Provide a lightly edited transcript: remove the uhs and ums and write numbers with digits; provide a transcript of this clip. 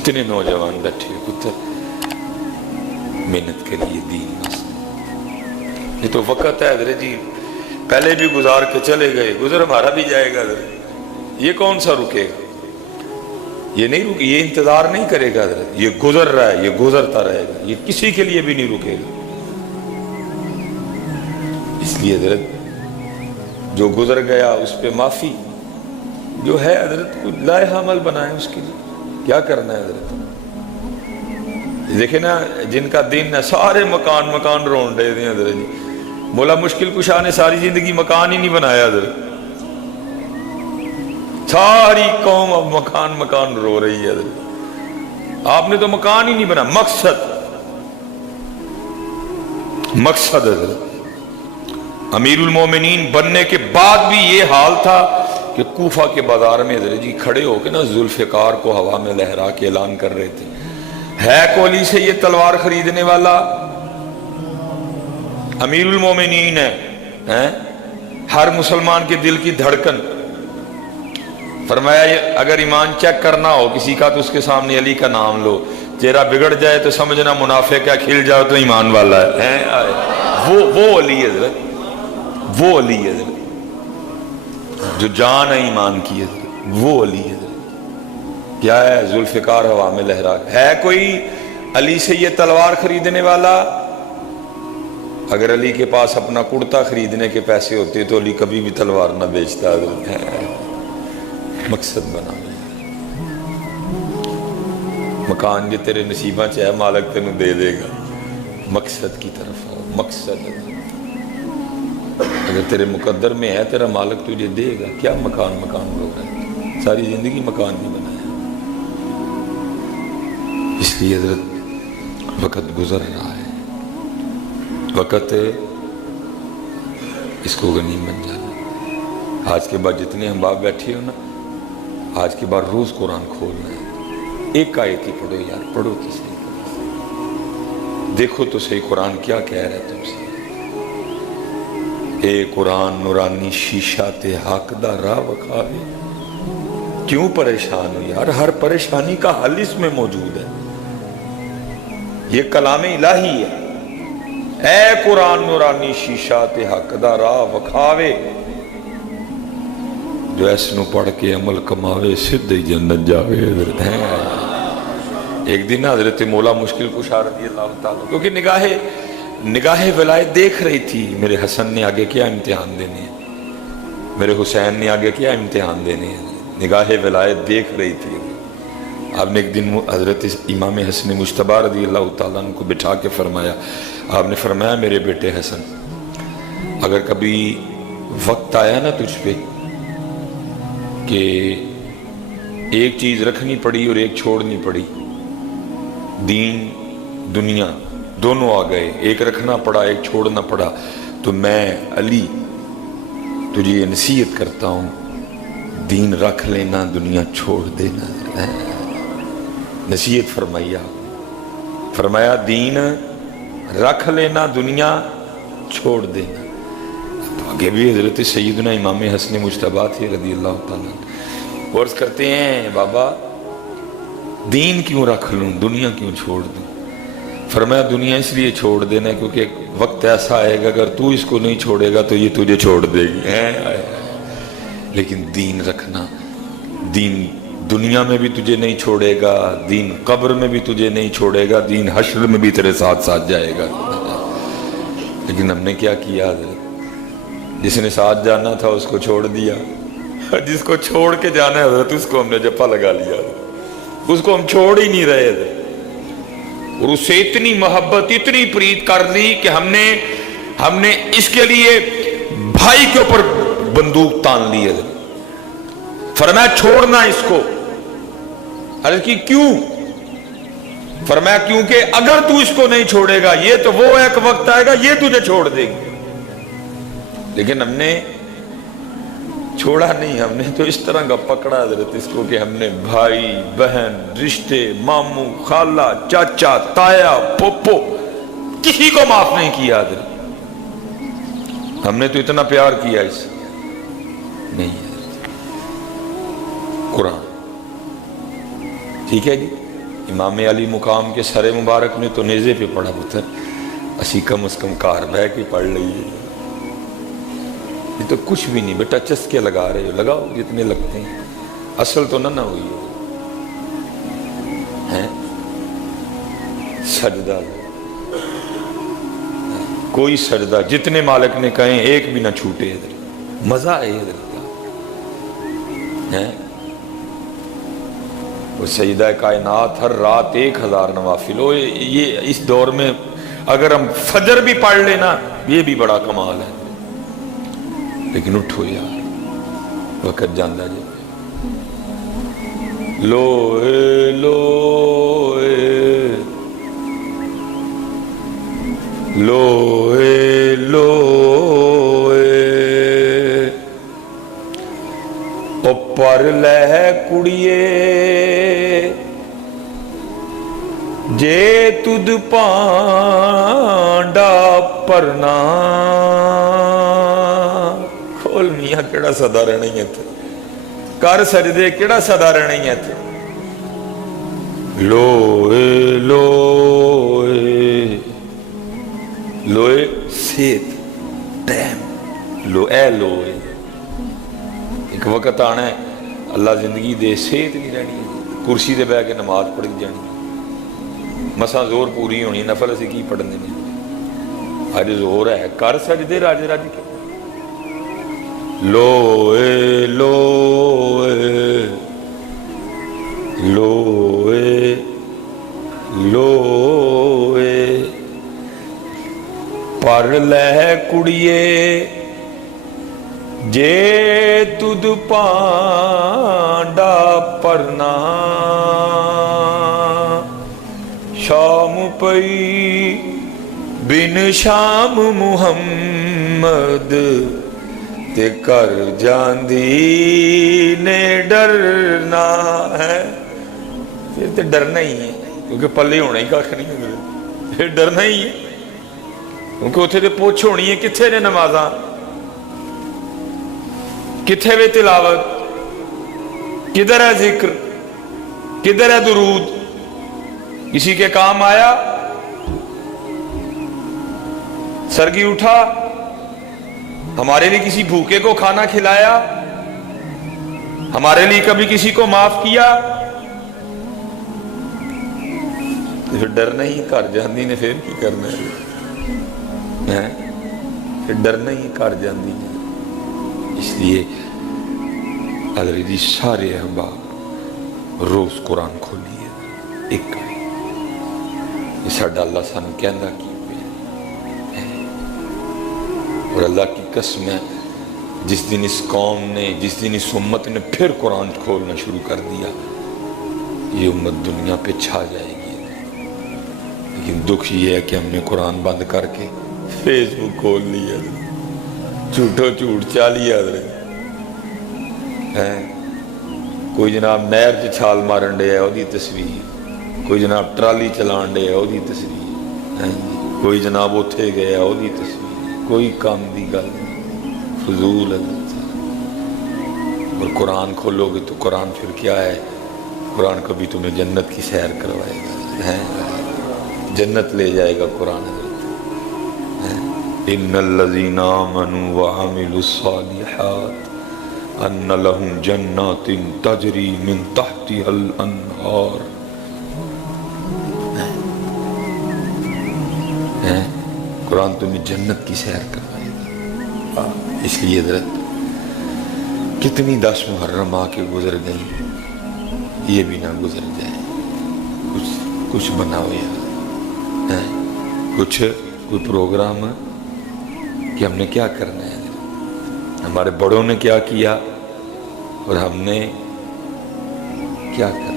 کتنے نوجوان بیٹھے پتر محنت کریے دین بس. یہ تو وقت ہے حضرت جی, پہلے بھی گزار کے چلے گئے, گزر ہمارا بھی جائے گا حضرت. یہ کون سا رکے گا؟ یہ نہیں رکے, یہ انتظار نہیں کرے گا حضرت. یہ گزر رہا ہے, یہ گزرتا رہے گا, یہ کسی کے لیے بھی نہیں رکے گا. اس لیے حضرت جو گزر گیا اس پہ معافی جو ہے حضرت, کو لائحہ عمل بنائیں اس کے لیے. کیا کرنا ہے حضرت؟ دیکھیں نا جن کا دین ہے سارے مکان مکان رون رہے تھے حضرت جی. مولا مشکل کشا نے ساری زندگی مکان ہی نہیں بنایا حضرت. ساری قوم اب مکان مکان رو رہی ہے حضرت. آپ نے تو مکان ہی نہیں بنا, مقصد حضرت. امیر المومنین بننے کے بعد بھی یہ حال تھا کہ کوفہ کے بازار میں حضرت جی کھڑے ہو کے نا ذوالفقار کو ہوا میں لہرا کے اعلان کر رہے تھے, ہے کولی سے یہ تلوار خریدنے والا؟ امیر المومنین ہے, ہر مسلمان کے دل کی دھڑکن. فرمایا اگر ایمان چیک کرنا ہو کسی کا تو اس کے سامنے علی کا نام لو, چہرہ بگڑ جائے تو سمجھنا منافق ہے, کھل جاؤ تو ایمان والا ہے. وہ علی حضرت, وہ علی حضرت جو جان ہے ایمان کی حضرت, وہ علی حضرت. کیا ہے ذوالفقار ہوا میں لہرا, ہے کوئی علی سے یہ تلوار خریدنے والا؟ اگر علی کے پاس اپنا کرتا خریدنے کے پیسے ہوتے تو علی کبھی بھی تلوار نہ بیچتا حضرت. مقصد بنا مکان جو تیرے نصیبہ چاہے مالک تینوں دے دے گا, مقصد کی طرف ہو. مقصد اگر تیرے مقدر میں ہے تیرا مالک تجھے دے گا. کیا مکان لوگ ہیں, ساری زندگی مکان نہیں بنایا. اس لیے حضرت وقت گزر رہا ہے, وقت اس کو غنیم بن جانا. آج کے بعد جتنے ہم باپ بیٹھے ہو نا, آج کے بعد روز قرآن کھولنا ہے. ایک آیت ہی پڑھو یار, پڑھو تو صحیح, دیکھو تو صحیح قرآن کیا کہہ رہا ہے تم سے. اے قرآن نورانی شیشہ تے حق دا راہ وکھاوے. کیوں پریشان ہو یار, ہر پریشانی کا حل اس میں موجود ہے. یہ کلام الہی ہے. اے قرآن نورانی شیشہ تے حق دا راہ وکھاوے, جو ایس نو پڑھ کے عمل کماوے سدھ ہی جنت جاوے. حضرت ہیں ایک دن حضرت مولا مشکل کشا رضی اللہ تعالیٰ, کیونکہ نگاہ ولایت دیکھ رہی تھی میرے حسن نے آگے کیا امتحان دینے ہیں, میرے حسین نے آگے کیا امتحان دینے ہیں. نگاہ ولایت دیکھ رہی تھی. آپ نے ایک دن حضرت امام حسن مجتبی رضی اللہ تعالیٰ عنہ کو بٹھا کے فرمایا, آپ نے فرمایا میرے بیٹے حسن, اگر کبھی وقت آیا نا تجھ پہ کہ ایک چیز رکھنی پڑی اور ایک چھوڑنی پڑی, دین دنیا دونوں آ گئے, ایک رکھنا پڑا ایک چھوڑنا پڑا, تو میں علی تجھے یہ نصیحت کرتا ہوں, دین رکھ لینا دنیا چھوڑ دینا. نصیحت فرمایا دین رکھ لینا دنیا چھوڑ دینا. تو آگے بھی حضرت سیدنا امام حسن مجتبی تھے رضی اللہ تعالیٰ, عرض کرتے ہیں بابا دین کیوں رکھ لوں دنیا کیوں چھوڑ دوں؟ فرمایا دنیا اس لیے چھوڑ دینا کیونکہ وقت ایسا آئے گا اگر تو اس کو نہیں چھوڑے گا تو یہ تجھے چھوڑ دے گی. لیکن دین رکھنا, دین دنیا میں بھی تجھے نہیں چھوڑے گا, دین قبر میں بھی تجھے نہیں چھوڑے گا, دین حشر میں بھی تیرے ساتھ ساتھ جائے گا. لیکن ہم نے کیا کیا حضرت, جس نے ساتھ جانا تھا اس کو چھوڑ دیا, جس کو چھوڑ کے جانا ہے حضرت اس کو ہم نے جپا لگا لیا, اس کو ہم چھوڑ ہی نہیں رہے تھے. اور اس سے اتنی محبت اتنی پریت کر لی کہ ہم نے اس کے لیے بھائی کے اوپر بندوق تان لی ہے. فرمایا چھوڑنا اس کو. عرض کی کیوں؟ فرمایا کیونکہ اگر تو اس کو نہیں چھوڑے گا یہ تو وہ ایک وقت آئے گا یہ تجھے چھوڑ دے گی. لیکن ہم نے چھوڑا نہیں, ہم نے تو اس طرح کا پکڑا حضرت اس کو کہ ہم نے بھائی بہن رشتے ماموں خالہ چاچا تایا پھوپھو کسی کو معاف نہیں کیا حضرت. ہم نے تو اتنا پیار کیا اس نہیں حضرت. قرآن ٹھیک ہے جی, امام علی مقام کے سر مبارک نے تو نیزے پہ پڑھا پتر اسی کم از کم کار بہ کے پڑھ لئیے، یہ تو کچھ بھی نہیں بیٹا، چسکے لگا رہے ہو لگاؤ جتنے لگتے ہیں، اصل تو نہ ہوئی ہے سجدہ، کوئی سجدہ جتنے مالک نے کہیں ایک بھی نہ چھوٹے، ادھر مزہ ہے ادھر ہیں۔ وہ سجدہ کائنات ہر رات 1000 نوافل ہو، یہ اس دور میں اگر ہم فجر بھی پڑھ لینا یہ بھی بڑا کمال ہے، لیکن اٹھو یار وقت جاندہ جی، لوئے لوئے لوئے لوئے او پر لہ کڑیے جے تد پانڈا پرنا، کھول میاں کیڑا صدا رہنا ہی تھے، کر سجدے کیڑا صدا رہنا ہی تھے، لوئے لوئے لوئے سیت ٹیم لوئے لوئے، ایک وقت آنا ہے اللہ زندگی دے سیت نہیں رہنی ہے، کرسی دے بہ کے نماز پڑھی جانی، مساں زور پوری ہونی، نفل اسی کی پڑھنے نہیں، آج زور ہے کر سجدے راج راج کے، لوئے لوئے لوئے لوئے پر لہ کڑیے جے تد پانڈا پرنا، شام پئی بن شام محمد تے کر جاندی نے ڈرنا ہے، پھر تے ڈرنا ہی ہے کیونکہ پلے ہونا ہی کاکھ نہیں ہے، پھر ڈرنا ہی ہے کیونکہ اتھے تے پوچھ ہونی ہے کتھے نے نمازاں، کتھے وے تلاوت، کدھر ہے ذکر، کدھر ہے درود، کسی کے کام آیا، سرگی اٹھا، ہمارے لیے کسی بھوکے کو کھانا کھلایا، ہمارے لیے کبھی کسی کو معاف کیا، پھر ڈرنا ہی کر جاندی نے پھر کی کرنا ہے، پھر ڈرنا ہی کر جاندی نے، اس لیے حضرت جی سارے احباب روز قرآن کھولیے، ایک یہ ساڈا اللہ سانو کہندا کی پیا، اور اللہ کی قسم ہے جس دن اس قوم نے، جس دن اس امت نے پھر قرآن کھولنا شروع کر دیا، یہ امت دنیا پہ چھا جائے گی، لیکن دکھ یہ ہے کہ ہم نے قرآن بند کر کے فیس بک کھول لیا، جھوٹو جھوٹ چالیا ہے، کوئی جناب نہر چ چھال مارن ڈے ہے وہ دی تصویر، کوئی جناب ٹرالی چلان ڈے ہے وہ دی تصویر، کوئی جناب اتھے گئے ہے وہ دی تصویر، کوئی کام دی گل نہیں، فضول ہے۔ اور قرآن کھولو گے تو قرآن پھر کیا ہے، قرآن کبھی تمہیں جنت کی سیر کروائے گا، جنت لے جائے گا قرآن حضرت، ان الذین آمنوا وعملوا الصالحات ان لهم جنات تجری من تحتها الانہار، قرآن تمہیں جنت کی سیر کروائے گا، اس لیے حضرت کتنی 10 محرم آ کے گزر گئی، یہ بھی نہ گزر جائے، کچھ بناؤ یار، کچھ کوئی پروگرام کہ ہم نے کیا کرنا ہے، ہمارے بڑوں نے کیا کیا اور ہم نے کیا کرنا۔